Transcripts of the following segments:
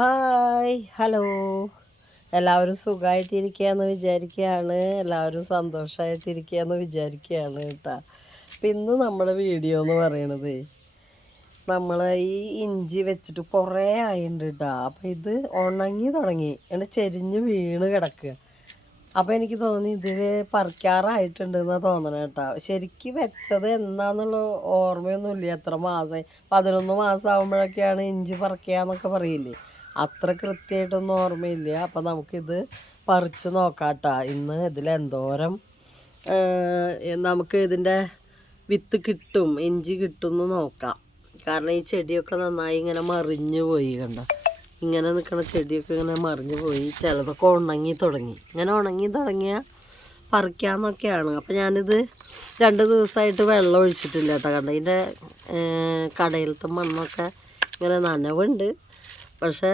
Hi hello, എല്ലാവരും സുഖമായിട്ടിരിക്കുകയെന്ന് വിചാരിക്കുകയാണ്. എല്ലാവരും സന്തോഷമായിട്ടിരിക്കുകയെന്ന് വിചാരിക്കുകയാണ് കേട്ടോ. അപ്പം ഇന്ന് നമ്മുടെ വീഡിയോ എന്ന് പറയണത് നമ്മൾ ഈ ഇഞ്ചി വെച്ചിട്ട് കുറേ ആയിട്ടുണ്ട് കേട്ടോ. അപ്പം ഇത് ഉണങ്ങി തുടങ്ങി, അങ്ങനെ ചെരിഞ്ഞ് വീണ് കിടക്കുക. അപ്പോൾ എനിക്ക് തോന്നി ഇതിൽ പറിക്കാറായിട്ടുണ്ടെന്നാണ് തോന്നണത് കേട്ടോ. ശരിക്കും വെച്ചത് എന്നാന്നുള്ള ഓർമ്മയൊന്നുമില്ല. എത്ര മാസമായി, 11 മാസം ആകുമ്പോഴൊക്കെയാണ് ഇഞ്ചി പറിക്കുക എന്നൊക്കെ പറയില്ലേ. അത്ര കൃത്യമായിട്ടൊന്നും ഓർമ്മയില്ല. അപ്പം നമുക്കിത് പറിച്ച് നോക്കാം കേട്ടോ. ഇന്ന് ഇതിലെന്തോരം നമുക്ക് ഇതിൻ്റെ വിത്ത് കിട്ടും, ഇഞ്ചി കിട്ടും എന്ന് നോക്കാം. കാരണം ഈ ചെടിയൊക്കെ നന്നായി ഇങ്ങനെ മറിഞ്ഞു പോയി കണ്ട. ഇങ്ങനെ നിൽക്കുന്ന ചെടിയൊക്കെ ഇങ്ങനെ മറിഞ്ഞു പോയി. ചിലതൊക്കെ ഉണങ്ങി തുടങ്ങി. ഇങ്ങനെ ഉണങ്ങി തുടങ്ങിയാൽ പറിക്കാമെന്നൊക്കെയാണ്. അപ്പം ഞാനിത് 2 ദിവസമായിട്ട് വെള്ളം ഒഴിച്ചിട്ടില്ല കേട്ടോ. കണ്ട ഇതിൻ്റെ കടയിലത്തെ മണ്ണൊക്കെ ഇങ്ങനെ നനവുണ്ട്, പക്ഷേ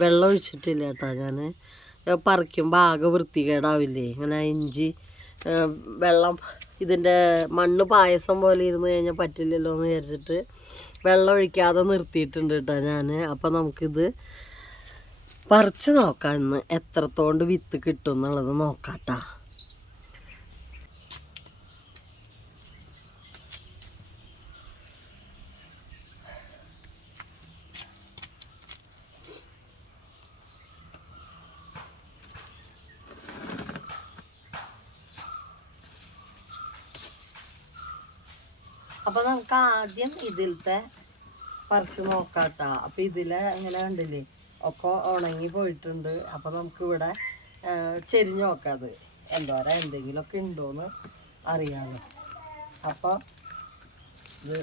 വെള്ളം ഒഴിച്ചിട്ടില്ല കേട്ടോ. ഞാൻ പറിക്കുമ്പോൾ ആകെ വൃത്തികേടാവില്ലേ ഇങ്ങനെ ഇഞ്ചി വെള്ളം. ഇതിൻ്റെ മണ്ണ് പായസം പോലെ ഇരുന്ന് കഴിഞ്ഞാൽ പറ്റില്ലല്ലോ എന്ന് വിചാരിച്ചിട്ട് വെള്ളം ഒഴിക്കാതെ നിർത്തിയിട്ടുണ്ട് കേട്ടോ ഞാൻ. അപ്പം നമുക്കിത് പറിച്ച് നോക്കാം, ഇന്ന് എത്രത്തോണ്ട് വിത്ത് കിട്ടും എന്നുള്ളത് നോക്കാം കേട്ടോ. അപ്പോൾ നമുക്ക് ആദ്യം ഇതിലത്തെ പറിച്ച് നോക്കാം കേട്ടോ. അപ്പോൾ ഇതിൽ അങ്ങനെ കണ്ടില്ലേ ഒക്കെ ഉണങ്ങി പോയിട്ടുണ്ട്. അപ്പോൾ നമുക്കിവിടെ ചെരിഞ്ഞ് നോക്കാം, അത് എന്തോരം എന്തെങ്കിലുമൊക്കെ ഉണ്ടോയെന്ന് അറിയാമല്ലോ. അപ്പോൾ ഇത്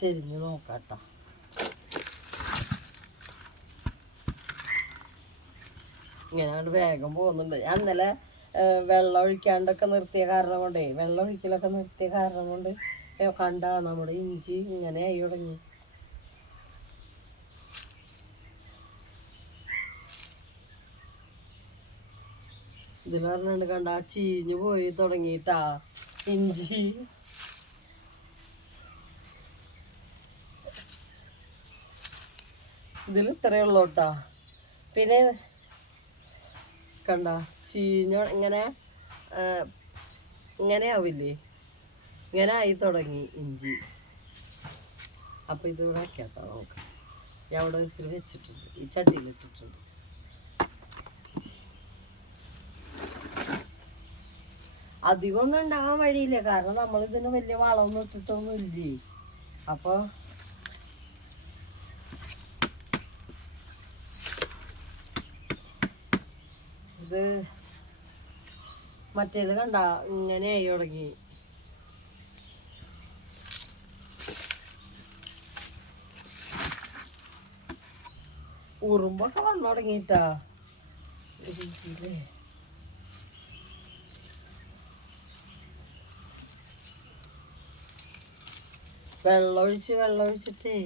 ചെരിഞ്ഞ് നോക്കാം കേട്ടോ. ഇങ്ങനെ കൊണ്ട് വേഗം പോകുന്നുണ്ട്. ഞാൻ ഇന്നലെ വെള്ളം ഒഴിക്കാണ്ടൊക്കെ നിർത്തിയ കാരണം കൊണ്ടേ, വെള്ളം ഒഴിക്കലൊക്കെ നിർത്തിയ കാരണം കൊണ്ട് കണ്ട നമ്മുടെ ഇഞ്ചി ഇങ്ങനെ ആയി തുടങ്ങി. ഇതിൽ പറഞ്ഞിട്ട് കണ്ട ചീഞ്ഞു പോയി തുടങ്ങിയിട്ടാ ഇഞ്ചി. ഇതിൽ ഇത്രയേ ഉള്ളൂ കേട്ടോ. പിന്നെ കണ്ട ചീഞ്ഞ ഇങ്ങനെ ആവില്ലേ, ഇങ്ങനെ ആയി തുടങ്ങി ഇഞ്ചി. അപ്പോൾ ഇതിവിടെ വയ്ക്കാട്ടോ നമുക്ക്. ഞാൻ ഇവിടെ ഒരിച്ചിരി വെച്ചിട്ടുണ്ട്, ഈ ചട്ടിയിലിട്ടിട്ടുണ്ട്. അധികമൊന്നും ഉണ്ടാകാൻ വഴിയില്ല, കാരണം നമ്മളിതിന് വലിയ വളമൊന്നും ഇട്ടിട്ടൊന്നും ഇല്ലേ. അപ്പോൾ ഇത് മറ്റേത് കണ്ട ഇങ്ങനെ ആയി തുടങ്ങി. ഉറുമ്പൊക്കെ വന്നു തുടങ്ങിയിട്ടാ. വെള്ളം ഒഴിച്ചിട്ടേ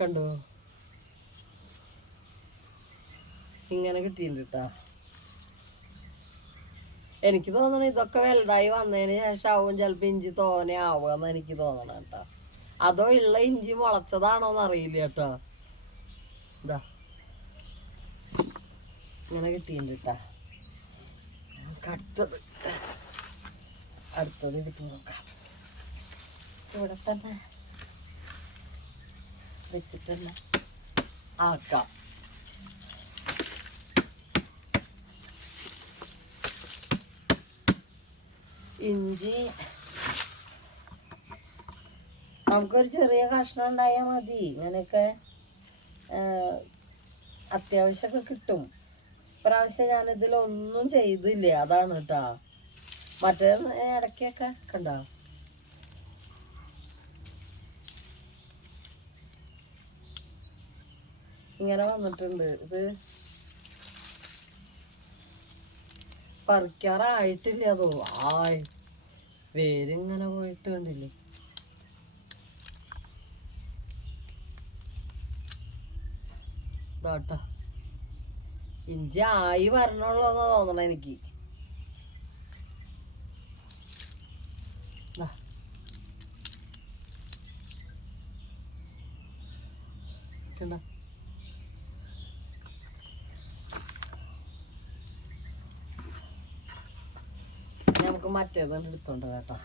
കണ്ടോ ഇങ്ങനെ കിട്ടിയിട്ടുണ്ട് കേട്ടാ. എനിക്ക് തോന്നണം ഇതൊക്കെ വലുതായി വന്നതിന് ശേഷം ആവും ചിലപ്പോൾ ഇഞ്ചി തോനെ ആവുകയെന്ന് എനിക്ക് തോന്നണം കേട്ടോ. അതോ ഉള്ള ഇഞ്ചി മുളച്ചതാണോന്ന് അറിയില്ല കേട്ടോ. ഇതാ ഇങ്ങനെ കിട്ടിയിട്ടുണ്ട് കേട്ടാ. നമുക്ക് അടുത്തത് എടുത്ത് നോക്കാം. ഇവിടെ തന്നെ വെച്ചിട്ടല്ല ആക്കാം. ഇഞ്ചി നമുക്കൊരു ചെറിയ കഷ്ണം ഉണ്ടായാൽ മതി. ഇങ്ങനെയൊക്കെ അത്യാവശ്യമൊക്കെ കിട്ടും. ഇപ്രാവശ്യം ഞാനിതിലൊന്നും ചെയ്തില്ല, അതാണ് കേട്ടോ. മറ്റേ ഇടയ്ക്കൊക്കെ കണ്ടോ ഇങ്ങനെ വന്നിട്ടുണ്ട്. ഇത് പറിക്കാറായിട്ടില്ല അതോ. വേരിങ്ങനെ പോയിട്ട് കണ്ടില്ലേ. ഇതാട്ടോ ഇഞ്ചി ആയി വരണുള്ളൂന്ന് തോന്നണം എനിക്ക്. കണ്ട നമുക്ക് മറ്റേതുകൊണ്ട് എടുത്തോണ്ട് കേട്ടോ.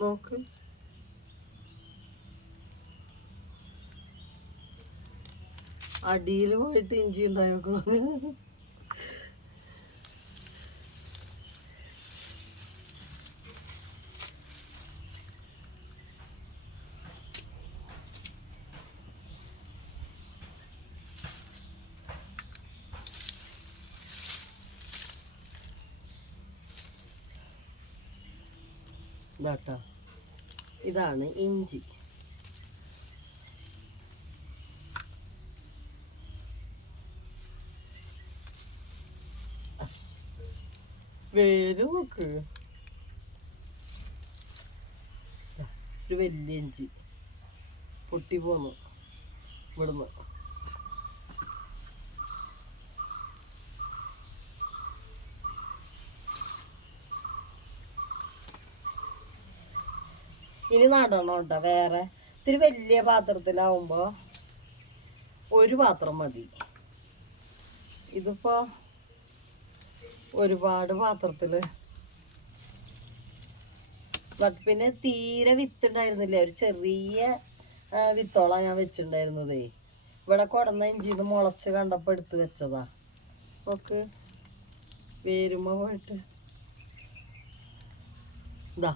നോക്ക് അടിയിൽ പോയിട്ട് ഇഞ്ചി ഉണ്ടായിരിക്കണം. ഇതാട്ടോ, ഇതാണ് ഇഞ്ചി. വേര് നോക്ക്, ഒരു വലിയ ഇഞ്ചി പൊട്ടി പോന്നു ഇവിടുന്ന്. ഇനി നടണം കേട്ടോ. വേറെ ഇത്തിരി വലിയ പാത്രത്തിലാവുമ്പോൾ ഒരു പാത്രം മതി. ഇതിപ്പോൾ ഒരുപാട് പാത്രത്തിൽ. പിന്നെ തീരെ വിത്തുണ്ടായിരുന്നില്ല, ഒരു ചെറിയ വിത്തോളാണ് ഞാൻ വെച്ചിട്ടുണ്ടായിരുന്നതേ. ഇവിടെ കൊടന്ന ഇഞ്ചിന്ന് മുളച്ച് കണ്ടപ്പോൾ എടുത്ത് വെച്ചതാ. നോക്ക്, വേരുമ്പോ പോയിട്ട് ഇതാ.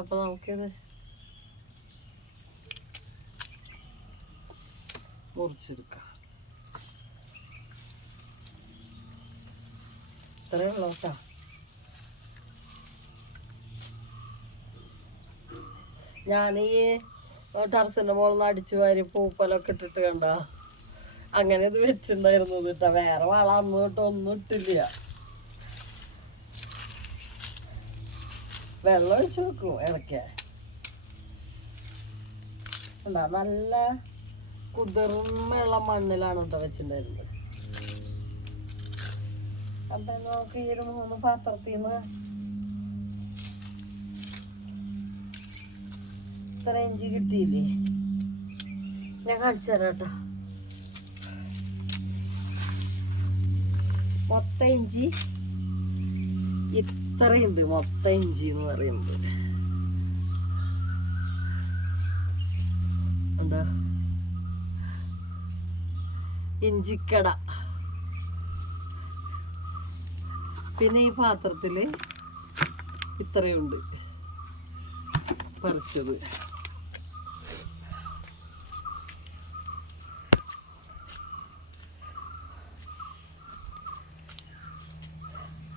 അപ്പോൾ നമുക്കിത് മുറിച്ചെടുക്കാം. ഇത്രയേ ഉള്ളൂ കേട്ടോ. ഞാൻ ഈ ടെറസിൻ്റെ മുകളിൽ നിന്ന് അടിച്ചു വാരി പൂപ്പലൊക്കെ ഇട്ടിട്ട് കണ്ട അങ്ങനെ ഇത് വെച്ചിട്ടുണ്ടായിരുന്നത് കേട്ടോ. വേറെ വളം അന്ന് തൊട്ട് ഒന്നും ഇട്ടില്ല. വെള്ളം ഒഴിച്ച് വെക്കും ഇടയ്ക്ക്. ഉണ്ടാ നല്ല കുതിർന്നുള്ള മണ്ണിലാണ് കേട്ടോ വെച്ചിട്ടുണ്ടായിരുന്നത്. അപ്പം നമുക്ക് ഈ ഒരു 3 പാത്രത്തിൽ നിന്ന് ഇത്ര ഇഞ്ചി കിട്ടിയില്ലേ? ഞാൻ കാണിച്ചു തരാം കേട്ടോ. മൊത്തം ഇഞ്ചി ഇത്രയുണ്ട്. മൊത്തം ഇഞ്ചി എന്ന് പറയുന്നത് എന്താ, ഇഞ്ചിക്കട. പിന്നെ ഈ പാത്രത്തിൽ ഇത്രയുണ്ട് പറിച്ചത്.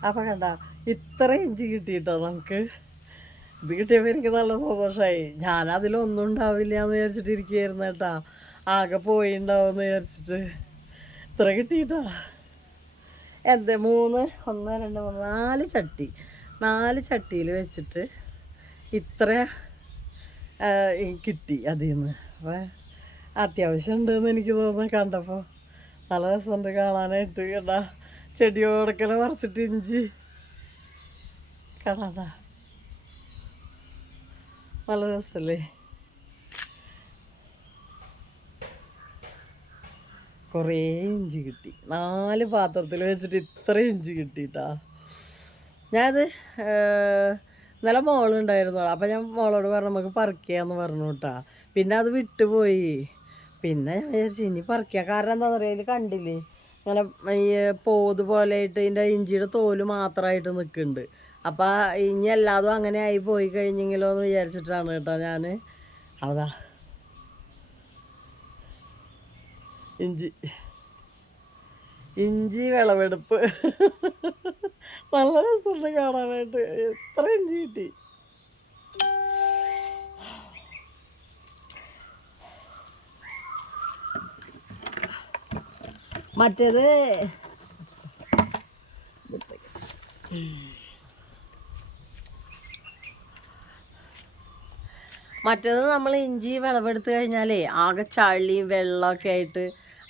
അപ്പം കണ്ട ഇത്ര ഇഞ്ചി കിട്ടിയിട്ടോ നമുക്ക്. ഇത് കിട്ടിയപ്പോൾ എനിക്ക് നല്ല സന്തോഷമായി. ഞാനതിലൊന്നും ഉണ്ടാവില്ല എന്ന് വിചാരിച്ചിട്ടിരിക്കുകയായിരുന്നു കേട്ടാ. ആകെ പോയിണ്ടാവുമെന്ന് വിചാരിച്ചിട്ട് ഇത്ര കിട്ടിയിട്ടാ. എന്ത് 3 1 2 3 4 ചട്ടി, 4 ചട്ടിയിൽ വെച്ചിട്ട് ഇത്ര കിട്ടി അതിൽ നിന്ന്. അപ്പോൾ അത്യാവശ്യം ഉണ്ടെന്ന് എനിക്ക് തോന്നുന്നു. കണ്ടപ്പോൾ നല്ല രസമുണ്ട് കാണാനായിട്ട്. കേട്ടാ, ചെടിയോടൊക്കെ പറിച്ചിട്ട് ഇഞ്ചി കാണാ, നല്ല രസമല്ലേ? കുറേ ഇഞ്ചി കിട്ടി. 4 പാത്രത്തിൽ വെച്ചിട്ട് ഇത്ര ഇഞ്ചി കിട്ടിയിട്ടാ. ഞാനത് ഇന്നലെ മോളുണ്ടായിരുന്നു. അപ്പം ഞാൻ മോളോട് പറഞ്ഞു നമുക്ക് പറിക്കാന്ന് പറഞ്ഞു കേട്ടാ. പിന്നെ അത് വിട്ടുപോയി. പിന്നെ ഞാൻ വിചാരിച്ചു ഇനി പറിക്കാം. കാരണം എന്താണെന്ന് പറയുക, ഇതിൽ കണ്ടില്ലേ ഇങ്ങനെ ഈ പോത് പോലെ ആയിട്ട് ഇതിൻ്റെ ഇഞ്ചിയുടെ തോല് മാത്രമായിട്ട് നിൽക്കുന്നുണ്ട്. അപ്പം ഇനി എല്ലാതും അങ്ങനെ ആയി പോയി കഴിഞ്ഞെങ്കിലോ എന്ന് വിചാരിച്ചിട്ടാണ് കേട്ടോ ഞാൻ. അതാ ഇഞ്ചി വിളവെടുപ്പ്. നല്ല രസമുണ്ട് കാണാനായിട്ട്. എത്ര ഇഞ്ചി കിട്ടി. മറ്റേത് മറ്റേത് നമ്മൾ ഇഞ്ചി വിളവെടുത്ത് കഴിഞ്ഞാലേ ആകെ ചളിയും വെള്ളമൊക്കെ ആയിട്ട്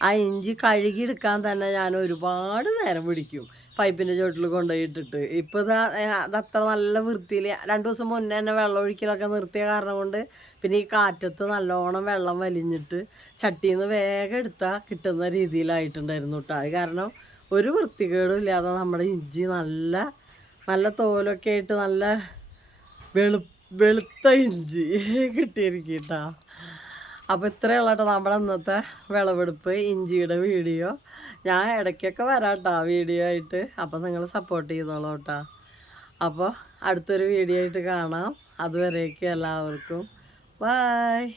ആ ഇഞ്ചി കഴുകിയെടുക്കാൻ തന്നെ ഞാൻ ഒരുപാട് നേരം പിടിക്കും പൈപ്പിൻ്റെ ചോട്ടിൽ കൊണ്ടുപോയിട്ടിട്ട്. ഇപ്പോൾ അതത്ര നല്ല വൃത്തിയിൽ 2 ദിവസം മുന്നേ തന്നെ വെള്ളം ഒഴിക്കലൊക്കെ നിർത്തിയ കാരണം കൊണ്ട് പിന്നെ ഈ കാറ്റത്ത് നല്ലോണം വെള്ളം വലിഞ്ഞിട്ട് ചട്ടിയിൽ നിന്ന് വേഗം എടുത്താൽ കിട്ടുന്ന രീതിയിലായിട്ടുണ്ടായിരുന്നു കേട്ടോ. അത് കാരണം ഒരു വൃത്തികേടും ഇല്ലാതെ നമ്മുടെ ഇഞ്ചി നല്ല നല്ല തോലൊക്കെ ആയിട്ട് നല്ല വെളുത്ത ഇഞ്ചി കിട്ടിയിരിക്കും കേട്ടോ. അപ്പോൾ ഇത്രയുള്ള കേട്ടോ നമ്മുടെ ഇന്നത്തെ വിളവെടുപ്പ് ഇഞ്ചിയുടെ വീഡിയോ. ഞാൻ ഇടയ്ക്കൊക്കെ വരാം കേട്ടോ വീഡിയോ ആയിട്ട്. അപ്പോൾ നിങ്ങൾ സപ്പോർട്ട് ചെയ്തോളൂ കേട്ടോ. അപ്പോൾ അടുത്തൊരു വീഡിയോ ആയിട്ട് കാണാം. അതുവരേക്കും എല്ലാവർക്കും ബായ്.